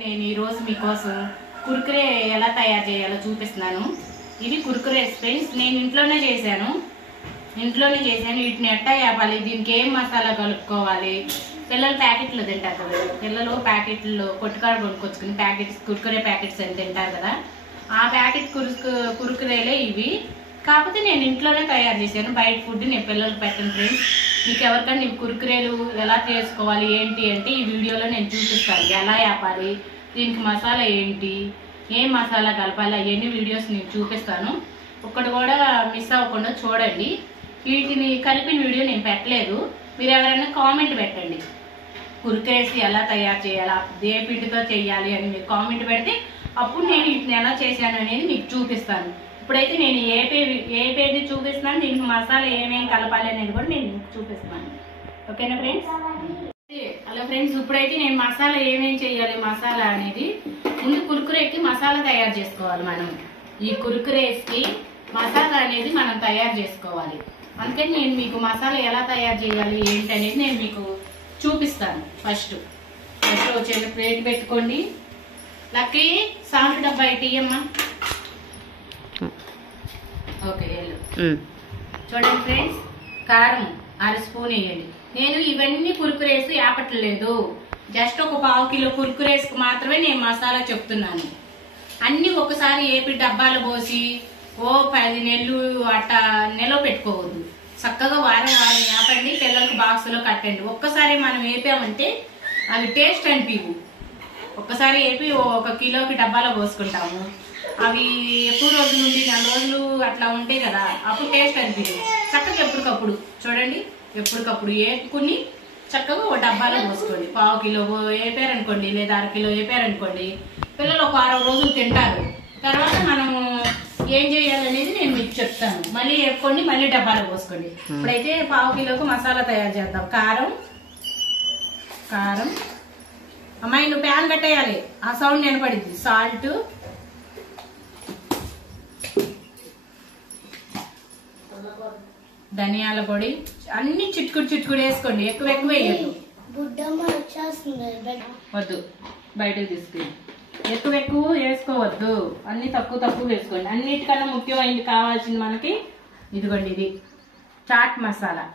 నేను ఈ రోజు మీకోసం కుర్కురే ఎలా తయారు చేయాలో చూపిస్తున్నాను. ఇది కుర్కురే ఫ్రెండ్స్. నేను ఇంట్లోనే చేశాను. వీటిని ఎట్టా వేపాలి, దీనికి ఏం మసాలా కలుపుకోవాలి. పిల్లలు ప్యాకెట్లు తింటారు కదా, పిల్లలు ప్యాకెట్లు కొట్టుకాడ కొనుక్కొచ్చుకుని కుర్కురే ప్యాకెట్స్ అని తింటారు కదా, ఆ ప్యాకెట్ కుర్కురేలే ఇవి. కాకపోతే నేను ఇంట్లోనే తయారు చేశాను. బయట ఫుడ్ నేను పిల్లలకు పెట్టను ఫ్రెండ్స్. మీకు ఎవరికైనా ఈ కుర్కురేలు ఎలా చేసుకోవాలి ఏంటి అంటే ఈ వీడియోలో నేను చూపిస్తాను. ఎలా వేపాలి, దీనికి మసాలా ఏంటి, ఏం మసాలా కలపాలి, అవన్నీ వీడియోస్ నేను చూపిస్తాను. ఒక్కటి కూడా మిస్ అవ్వకుండా చూడండి. వీటిని కలిపిన వీడియో నేను పెట్టలేదు. మీరు ఎవరైనా కామెంట్ పెట్టండి, కుర్కురేస్ ఎలా తయారు చేయాలా, ఏ పిండితో చేయాలి అని మీరు కామెంట్ పెడితే అప్పుడు నేను వీటిని ఎలా చేశాను అనేది మీకు చూపిస్తాను. ఇప్పుడైతే నేను ఏ పేజీ చూపిస్తున్నాను, దీనికి మసాలా ఏమేమి కలపాలి అనేది కూడా నేను మీకు చూపిస్తున్నాను. ఓకేనా ఫ్రెండ్స్? అలా ఫ్రెండ్స్, ఇప్పుడైతే నేను మసాలా ఏమేమి చేయాలి మసాలా అనేది, ముందు కుర్కురేకి మసాలా తయారు చేసుకోవాలి. మనం ఈ కుర్కురేస్కి మసాలా అనేది మనం తయారు చేసుకోవాలి. అందుకని నేను మీకు మసాలా ఎలా తయారు చేయాలి ఏంటి అనేది నేను మీకు చూపిస్తాను. ఫస్ట్ చిన్న ప్లేట్ పెట్టుకోండి. లక్కీ సాల్ట్ డబ్బా ఇయ్యమ్మా. ఓకే, చూడండి ఫ్రెండ్స్, కారం 1/2 స్పూన్ వేయండి. నేను ఇవన్నీ కుర్కురేసి ఆపట్లేదు, జస్ట్ ఒక 1/2 కిలో కుర్కురేస్కి మాత్రమే నేను మసాలా చెప్తున్నాను. అన్ని ఒకసారి ఏపి డబ్బాలు పోసి 10 నెలలు అట్టా నిలవ పెట్టుకోవద్దు. చక్కగా వారం ఆపండి, పిల్లలకు బాక్స్ లో కట్టండి. ఒక్కసారి మనం వేపామంటే అవి టేస్ట్ అనిపివు. ఒక్కసారి వేపి 1 కిలోకి డబ్బాలో పోసుకుంటాము, అవి ఎక్కువ రోజుల నుండి 4 రోజులు అట్లా ఉంటాయి కదా, అప్పుడు టేస్ట్ అనిపించదు. చక్కగా ఎప్పటికప్పుడు చూడండి, ఎప్పటికప్పుడు వేపుకుని చక్కగా 1 డబ్బాలో పోసుకోండి. 1/2 కిలో వేపారనుకోండి, లేదా 1/2 కిలో వేపారనుకోండి, పిల్లలు ఒక 60 రోజులు తింటారు. తర్వాత మనం ఏం చేయాలనేది నేను మీకు చెప్తాను. మళ్ళీ వేపుకోండి, మళ్ళీ డబ్బాలో పోసుకోండి. ఇప్పుడైతే 1/2 కిలోకు మసాలా తయారు చేద్దాం. కారం అమ్మాయి నువ్వు ప్యాన్ కట్టేయాలి, ఆ సౌండ్ వినపడింది. సాల్ట్, ధనియాల పొడి అన్ని చిట్కుడు వేసుకోండి, ఎక్కువ వేయద్దు. వద్దు, బయటకు తీసుకెళ్ళి ఎక్కువ వేసుకోవద్దు, అన్ని తక్కువ వేసుకోండి. అన్నిటికన్నా ముఖ్యమైనది కావాల్సింది మనకి ఇదిగోండి, ఇది చాట్ మసాలా.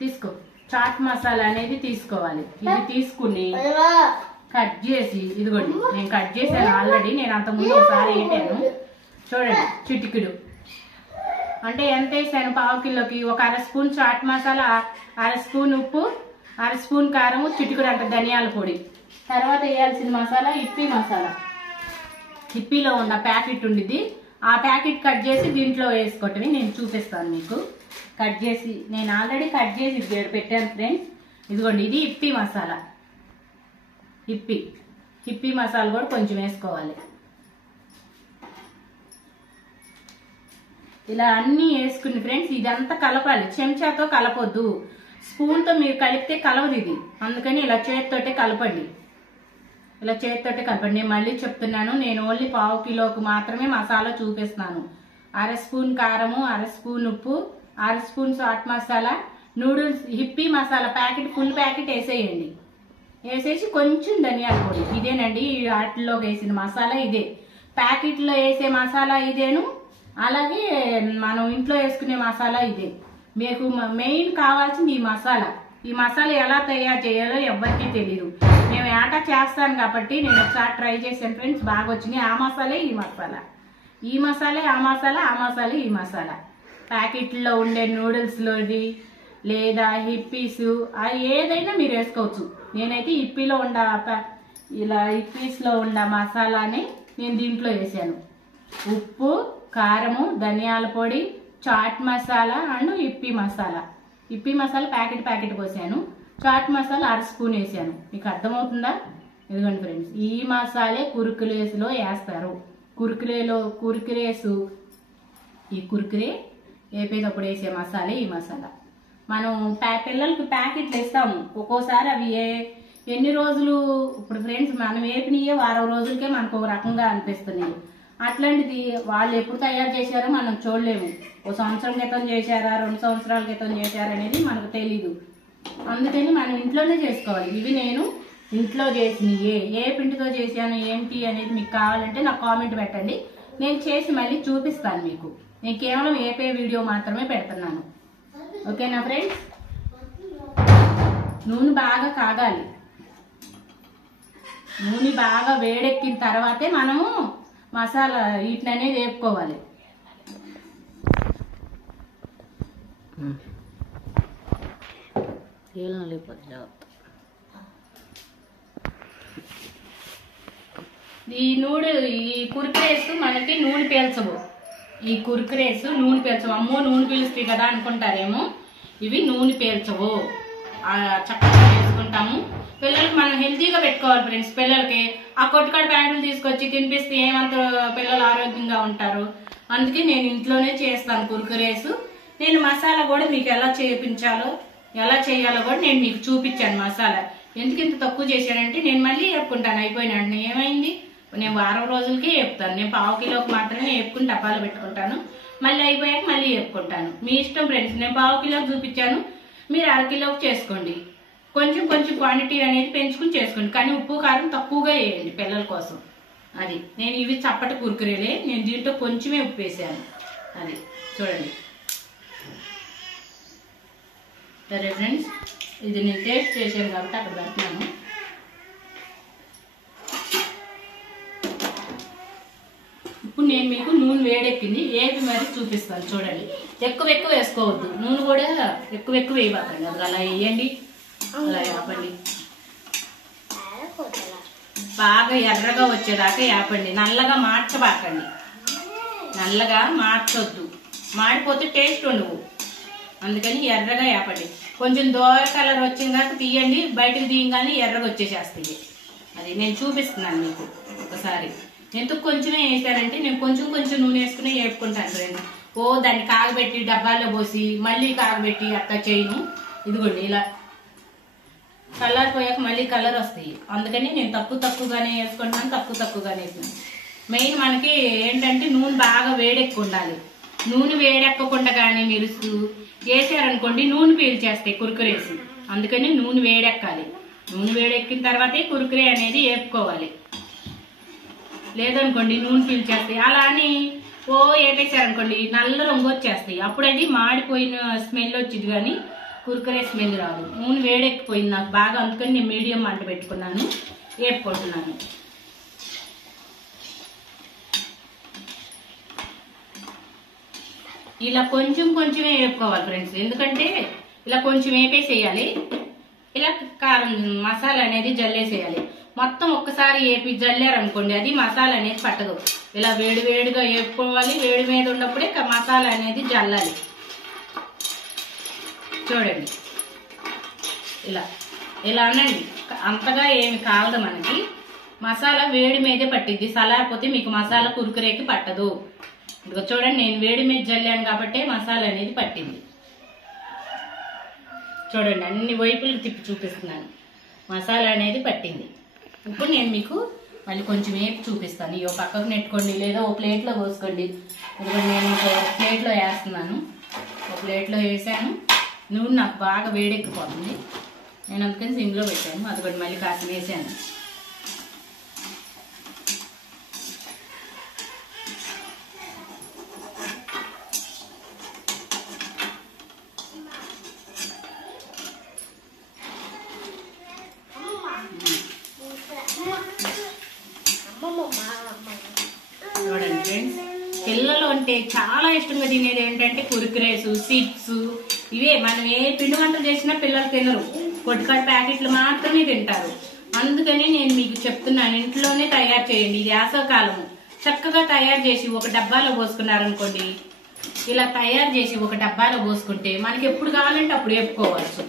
తీసుకో, చాట్ మసాలా అనేది తీసుకోవాలి. ఇది తీసుకుని కట్ చేసి, ఇదిగోండి నేను కట్ చేశాను ఆల్రెడీ, నేను అంతకుముందు ఒకసారి వేపాను. చూడండి, చిటికెడు అంటే ఎంత వేసాను, 1/2 కిలోకి ఒక 1/2 స్పూన్ చాట్ మసాలా, 1/2 స్పూన్ ఉప్పు, 1/2 స్పూన్ కారము, చిటికెడు అంటే ధనియాల పొడి. తర్వాత వేయాల్సిన మసాలా ఇప్పి మసాలా. ఇప్పిలో ఉన్న ప్యాకెట్ ఉండిద్ది, ఆ ప్యాకెట్ కట్ చేసి దీంట్లో వేసుకోవటమే నేను చూపిస్తాను మీకు. కట్ చేసి నేను ఆల్రెడీ కట్ చేసి పెట్టాను ఫ్రెండ్స్. ఇదిగోండి, ఇది ఇప్పి మసాలా. ఇప్పి మసాలా కూడా కొంచెం వేసుకోవాలి. ఇలా అన్ని వేసుకుని ఫ్రెండ్స్ ఇదంతా కలపాలి. చెంచాతో కలపొద్దు, స్పూన్తో మీరు కలిపితే కలవదు ఇది. అందుకని ఇలా చేతితోటే కలపండి, నేను మళ్ళీ చెప్తున్నాను, నేను ఓన్లీ 1/2 కిలోకి మాత్రమే మసాలా చూపిస్తున్నాను. 1/2 స్పూన్ కారము, 1/2 స్పూన్ ఉప్పు, 1/2 spoon chaat masala, noodles Yippee masala packet, full packet వేసేయండి. వేసేసి కొంచెం ధనియాల పొడి. ఇదేనండి వాటిలో వేసిన మసాలా, ఇదే ప్యాకెట్లో వేసే మసాలా ఇదేను. అలాగే మనం ఇంట్లో వేసుకునే మసాలా ఇదే. మీకు మెయిన్ కావాల్సింది ఈ మసాలా. ఈ మసాలా ఎలా తయారు చేయాలో ఎవరికీ తెలియదు. మేము ఏటా చేస్తాను కాబట్టి నేను ఒకసారి ట్రై చేశాను ఫ్రెండ్స్, బాగా వచ్చినాయి. ఆ మసాలే ఈ మసాలా, ఈ మసాలే ఆ మసాలా, ఆ మసాలే ఈ మసాలా. ప్యాకెట్లో ఉండే నూడిల్స్లోది లేదా హిప్పీస్ అది ఏదైనా మీరు వేసుకోవచ్చు. నేనైతే ఇప్పీలో ఇప్పీస్లో ఉన్న మసాలాని నేను దీంట్లో వేసాను. ఉప్పు, కారము, ధనియాల పొడి, chaat masala and Yippee masala packet పోసాను. చాట్ మసాలా 1/2 స్పూన్ వేసాను. మీకు అర్థమవుతుందా? ఇదిగోండి ఫ్రెండ్స్, ఈ మసాలే కుర్కురేస్లో వేస్తారు. ఈ కుర్కురే వేపేటప్పుడు వేసే మసాలే ఈ మసాలా. మనం పిల్లలకి ప్యాకెట్లు వేస్తాము, ఒక్కోసారి అవి ఎన్ని రోజులు, ఇప్పుడు ఫ్రెండ్స్ మనం వేపినయే 1 రోజులకే మనకు ఒక రకంగా అనిపిస్తున్నాయి. అట్లాంటిది వాళ్ళు ఎప్పుడు తయారు చేశారో మనం చూడలేము. 1 సంవత్సరం క్రితం చేశారా, 2 సంవత్సరాల క్రితం చేశారా అనేది మనకు తెలీదు. అందుకని మనం ఇంట్లోనే చేసుకోవాలి. ఇవి నేను ఇంట్లో చేసిన ఏ పిండితో చేశాను ఏంటి అనేది మీకు కావాలంటే నాకు కామెంట్ పెట్టండి. నేను చేసి మళ్ళీ చూపిస్తాను మీకు. నేను కేవలం ఏపీ వీడియో మాత్రమే పెడుతున్నాను. ఓకేనా ఫ్రెండ్స్? నూనె బాగా కాగాలి. నూనె బాగా వేడెక్కిన తర్వాతే మనము మసాలా వీటిని అనేది వేపుకోవాలి. ఈ కుర్కురేస్ మనకి నూనె పీల్చవు. ఈ కుర్కురేస్ నూనె పీల్చవు. అమ్మో నూనె పీలుస్తాయి కదా అనుకుంటారేమో. ఇవి నూనె పీల్చవు. చక్కగా చేసుకుంటాము. పిల్లలకి మనం హెల్తీగా పెట్టుకోవాలి ఫ్రెండ్స్. పిల్లలకి ఆ కొట్టుకాడ ప్యాకెట్లు తీసుకొచ్చి తినిపిస్తే ఏమంత పిల్లలు ఆరోగ్యంగా ఉంటారు. అందుకే నేను ఇంట్లోనే చేస్తాను కుర్కురేస్. నేను మసాలా కూడా మీకు ఎలా చేయాలో కూడా నేను మీకు చూపించాను. మసాలా ఎందుకు ఇంత తక్కువ చేశానంటే నేను మళ్ళీ వేపుకుంటాను. అయిపోయిన ఏమైంది, నేను వారం రోజులకే వేపుతాను. నేను 1/2 కిలోకి మాత్రమే వేపుకుని డబ్బాలు పెట్టుకుంటాను. మళ్ళీ అయిపోయాక మళ్ళీ వేపుకుంటాను. మీ ఇష్టం ఫ్రెండ్స్. నేను 1/2 కిలోకి చూపించాను, మీరు 1/2 కిలోకి చేసుకోండి. కొంచెం క్వాంటిటీ అనేది పెంచుకుని చేసుకోండి. కానీ ఉప్పు కారం తక్కువగా వేయండి పిల్లల కోసం. అది నేను ఇవి చప్పటి కుర్కురేలే. నేను దీంట్లో కొంచెమే ఉప్పు వేసాను. అది చూడండి. సరే ఫ్రెండ్స్, ఇది నేను టేస్ట్ చేశాను కాబట్టి అక్కడ పెడుతున్నాను. ఇప్పుడు నేను మీకు నూనె వేడెక్కింది ఏది మరి చూపిస్తాను. చూడండి, ఎక్కువ వేసుకోవద్దు. నూనె కూడా ఎక్కువ వేయబాకండి. అది అలా వేయండి, అలా వేపండి. బాగా ఎర్రగా వచ్చేదాకా వేపండి. నల్లగా మార్చబాకండి. నల్లగా మార్చొద్దు, మాడిపోతే టేస్ట్ ఉండవు. అందుకని ఎర్రగా వేపండి. కొంచెం దోర కలర్ వచ్చిందాక తీయండి. బయటకు తీయగానే ఎర్రగా వచ్చేసేస్తాయి. అది నేను చూపిస్తున్నాను మీకు ఒకసారి. ఎందుకు కొంచెమే వేసానంటే నేను కొంచెం నూనె వేసుకుని వేపుకుంటాను ఫ్రెండ్. దాన్ని కాగబెట్టి డబ్బాలో పోసి మళ్ళీ కాగబెట్టి అక్క చేయను. ఇదిగోండి ఇలా కలర్ పోయాక మళ్ళీ కలర్ వస్తాయి. అందుకని నేను తక్కువగానే వేసుకుంటాను. తక్కువగానే వేసుకున్నాను. మెయిన్ మనకి ఏంటంటే నూనె బాగా వేడెక్కి ఉండాలి. నూనె వేడెక్కకుండా కానీ మీరు వేసారనుకోండి నూనె పీల్చేస్తాయి కుర్కురేసి. అందుకని నూనె వేడెక్కాలి. నూనె వేడెక్కిన తర్వాతే కుర్కురే అనేది వేపుకోవాలి. లేదనుకోండి నూనె పీల్చేస్తాయి. అలా అని వేపేసారనుకోండి నల్ల రంగు వచ్చేస్తాయి. అప్పుడు అది మాడిపోయిన స్మెల్ వచ్చింది కానీ కుర్కురే స్మెల్ రాదు. నూనె వేడెక్కిపోయింది నాకు బాగా. అందుకని నేను మీడియం మంట పెట్టుకున్నాను, వేపుకుంటున్నాను. ఇలా కొంచెమే వేపుకోవాలి ఫ్రెండ్స్. ఎందుకంటే ఇలా కొంచెం వేపేసేయాలి. ఇలా కారం మసాలా అనేది జల్లేసేయాలి. మొత్తం ఒక్కసారి వేపి జల్లారనుకోండి అది మసాలా అనేది పట్టదు. ఇలా వేడిగా వేపుకోవాలి. వేడి మీద ఉన్నప్పుడే మసాలా అనేది జల్లాలి. చూడండి ఇలా అనండి. అంతగా ఏమి కావదు మనకి. మసాలా వేడి మీదే పట్టిద్ది. చల్లారిపోతే మీకు మసాలా కుర్కురేకి పట్టదు. ఇదిగో చూడండి, నేను వేడి మీద జల్లాను కాబట్టి మసాలా అనేది పట్టింది. చూడండి, అన్ని వైపులకు తిప్పి చూపిస్తున్నాను. మసాలా అనేది పట్టింది. ఇప్పుడు నేను మీకు మళ్ళీ కొంచెం వేపు చూపిస్తాను. ఇవో పక్కకు నెట్టుకోండి, లేదా ఓ ప్లేట్లో పోసుకోండి. ఇదిగోండి నేను ప్లేట్లో వేస్తున్నాను. ఒక ప్లేట్లో వేసాను. నూనె నాకు బాగా వేడెక్కిపోతుంది. నేను అందుకని సిమ్లో పెట్టాను. అదిగోండి మళ్ళీ కాస్త వేసాను. చూడండి ఫ్రెండ్స్, పిల్లలు అంటే చాలా ఇష్టంగా తినేది ఏంటంటే కుర్కురేస్, చిప్స్. ఇవే మనం ఏ పిండి వంటలు చేసినా పిల్లలు తినరు. కొట్టుకాడ ప్యాకెట్లు మాత్రమే తింటారు. అందుకని నేను మీకు చెప్తున్నాను, ఇంట్లోనే తయారు చేయండి. ఇది వేసవకాలము. చక్కగా తయారు చేసి ఒక డబ్బాలో పోసుకున్నారనుకోండి. ఇలా తయారు చేసి ఒక డబ్బాలో పోసుకుంటే మనకి ఎప్పుడు కావాలంటే అప్పుడు వేపుకోవచ్చు.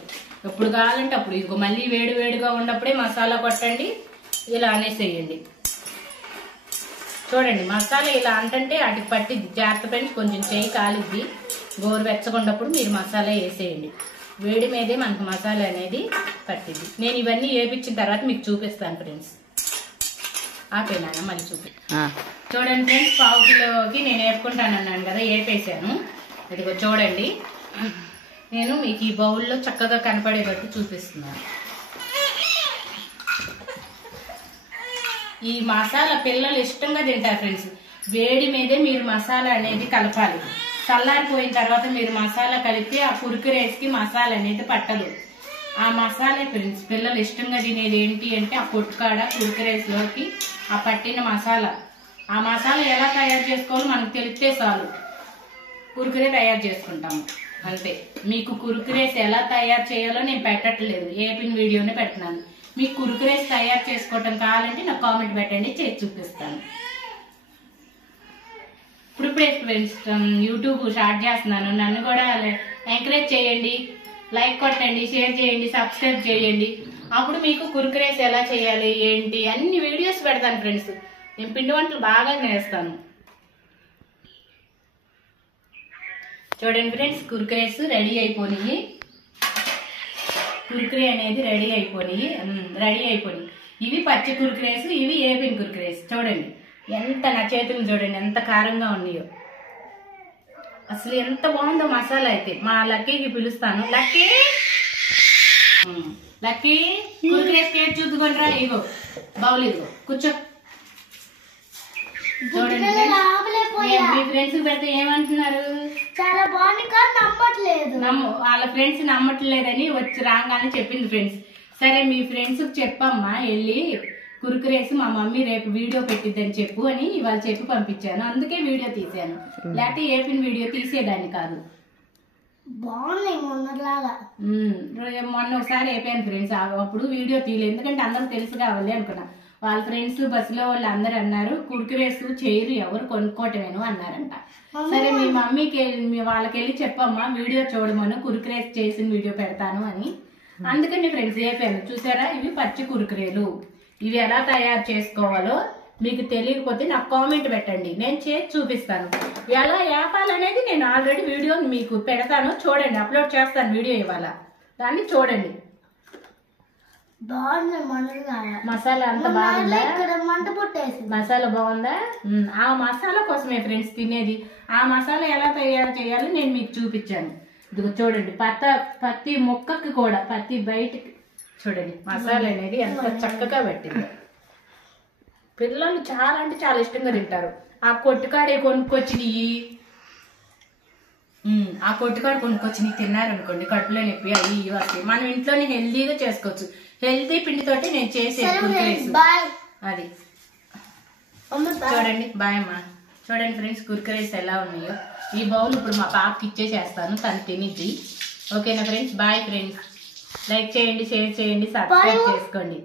ఎప్పుడు కావాలంటే అప్పుడు. ఇదిగో మళ్ళీ వేడిగా ఉన్నప్పుడే మసాలా కొట్టండి. ఇలా అనేసేయండి. చూడండి, మసాలా ఇలా అంటే అటుకు పట్టిద్ది. జాగ్రత్త ఫ్రెండ్స్, కొంచెం చేయి కాలిద్ది. గోరువెచ్చకున్నప్పుడు మీరు మసాలా వేసేయండి. వేడి మీదే మనకు మసాలా అనేది పట్టిద్ది. నేను ఇవన్నీ వేపించిన తర్వాత మీకు చూపిస్తాను ఫ్రెండ్స్. ఆపేనా మళ్ళీ చూడండి ఫ్రెండ్స్, 1/2 కిలోకి నేను వేపుకుంటాను అన్నాను కదా, వేపేసాను. ఇదిగో చూడండి, నేను మీకు ఈ బౌల్లో చక్కగా కనపడేటట్టు చూపిస్తున్నాను. ఈ మసాలా పిల్లలు ఇష్టంగా తింటారు ఫ్రెండ్స్. వేడి మీదే మీరు మసాలా అనేది కలపాలి. చల్లారిపోయిన తర్వాత మీరు మసాలా కలిపితే ఆ కుర్కురేస్కి మసాలా అనేది పట్టదు. ఆ మసాలా ఫ్రెండ్స్ పిల్లలు ఇష్టంగా తినేది ఏంటి అంటే ఆ పొట్టుకాడ కుర్కురేస్లోకి ఆ పట్టిన మసాలా. ఆ మసాలా ఎలా తయారు చేసుకోవాలో మనకు తెలిస్తే చాలు, కుర్కురే తయారు చేసుకుంటాము అంతే. మీకు కుర్కురేస్ ఎలా తయారు చేయాలో నేను పెట్టట్లేదు, ఏపిన వీడియోనే పెడుతున్నాను. మీకు కుర్కురేస్ తయారు చేసుకోవటం కావాలంటే నాకు కామెంట్ పెట్టండి, చేసి చూపిస్తాను. ఇప్పుడే ఫ్రెండ్స్ యూట్యూబ్ స్టార్ట్ చేస్తున్నాను, నన్ను కూడా ఎంకరేజ్ చేయండి, లైక్ కొట్టండి, షేర్ చేయండి, సబ్స్క్రైబ్ చేయండి. అప్పుడు మీకు కుర్కురేస్ ఎలా చేయాలి ఏంటి అన్ని వీడియోస్ పెడతాను ఫ్రెండ్స్. నేను పిండి వంటలు బాగా నేస్తాను. చూడండి ఫ్రెండ్స్, కుర్కురేస్ రెడీ అయిపోయి, కుర్కురే అనేది రెడీ అయిపోయి. ఇవి పచ్చి కుర్కురేస్, ఇవి ఏపిన కుర్కురేస్. చూడండి ఎంత నా చేతులు చూడండి ఎంత కారంగా ఉన్నాయో. అసలు ఎంత బాగుందో మసాలా అయితే. మా లక్కీకి పిలుస్తాను, లక్కీ లక్కీ కుర్కురేస్ కేట్ చూద్దుకుంటారా. ఇగో బౌల్, ఇగో కూర్చో. చూడండి మీ ఫ్రెండ్స్ పెడితే ఏమంటున్నారు, చాలా బాగుంది కానీ నమ్మట్లేదు. వాళ్ళ ఫ్రెండ్స్ నమ్మట్లేదని వచ్చి రాగానే చెప్పింది ఫ్రెండ్స్. సరే మీ ఫ్రెండ్స్ చెప్పమ్మా, వెళ్ళి కుర్కురేసి మా మమ్మీ రేపు వీడియో పెట్టిద్దని చెప్పు అని ఇవాళ చెప్పి పంపించాను. అందుకే వీడియో తీసాను, లేకపోతే ఏపిన వీడియో తీసేదాన్ని కాదు. బాగున్నాయి మొన్నలాగా. మొన్న ఒకసారి అయిపోయాను ఫ్రెండ్స్, అప్పుడు వీడియో తీయలేదు ఎందుకంటే అందరూ తెలుసు కావాలి అనుకున్నా. వాళ్ళ ఫ్రెండ్స్ బస్సులో వాళ్ళు అందరు అన్నారు కుర్కురేస్ చేయరు, ఎవరు కొనుక్కోవటమేను అన్నారంట. సరే మీ మమ్మీకి వాళ్ళకి వెళ్ళి చెప్పమ్మా వీడియో చూడమను, కుర్కురేస్ చేసిన వీడియో పెడతాను అని. అందుకని ఫ్రెండ్స్ చెప్పాను. చూసారా, ఇవి పచ్చి కుర్కురేలు. ఇవి ఎలా తయారు చేసుకోవాలో మీకు తెలియకపోతే నాకు కామెంట్ పెట్టండి, నేను చేసి చూపిస్తాను. ఎలా వేపాలనేది నేను ఆల్రెడీ వీడియో మీకు పెడతాను, చూడండి, అప్లోడ్ చేస్తాను వీడియో ఇవాళ, దాన్ని చూడండి. మసాలా అంత బాగుందా, మసాలా బాగుందా? ఆ మసాలా కోసమే ఫ్రెండ్స్ తినేది. ఆ మసాలా ఎలా తయారు చేయాలో నేను మీకు చూపించాను. ఇదిగో చూడండి, ప్రతి మొక్కకి కూడా ప్రతి బయటికి చూడండి మసాలా అనేది ఎంత చక్కగా పెట్టింది. పిల్లలు చాలా అంటే చాలా ఇష్టంగా తింటారు. ఆ కొట్టుకాడే కొనుక్కొచ్చినవి, ఆ కొట్టుకాడ కొనుక్కొచ్చినవి తిన్నారనుకోండి కడుపులో నొప్పి అవి ఇవి వస్తాయి. మనం ఇంట్లోనే హెల్దీగా చేసుకోవచ్చు. హెల్దీ పిండితోటి నేను చేసేది కుర్కురేస్ అది. చూడండి బాయ్ అమ్మా. చూడండి ఫ్రెండ్స్ కుర్కురేస్ ఎలా ఉన్నాయో. ఈ బౌల్ ఇప్పుడు మా పాపకి ఇచ్చేసేస్తాను, తను తినిద్ది. ఓకేనా ఫ్రెండ్స్, బాయ్ ఫ్రెండ్స్. లైక్ చేయండి, షేర్ చేయండి, సబ్స్క్రైబ్ చేసుకోండి.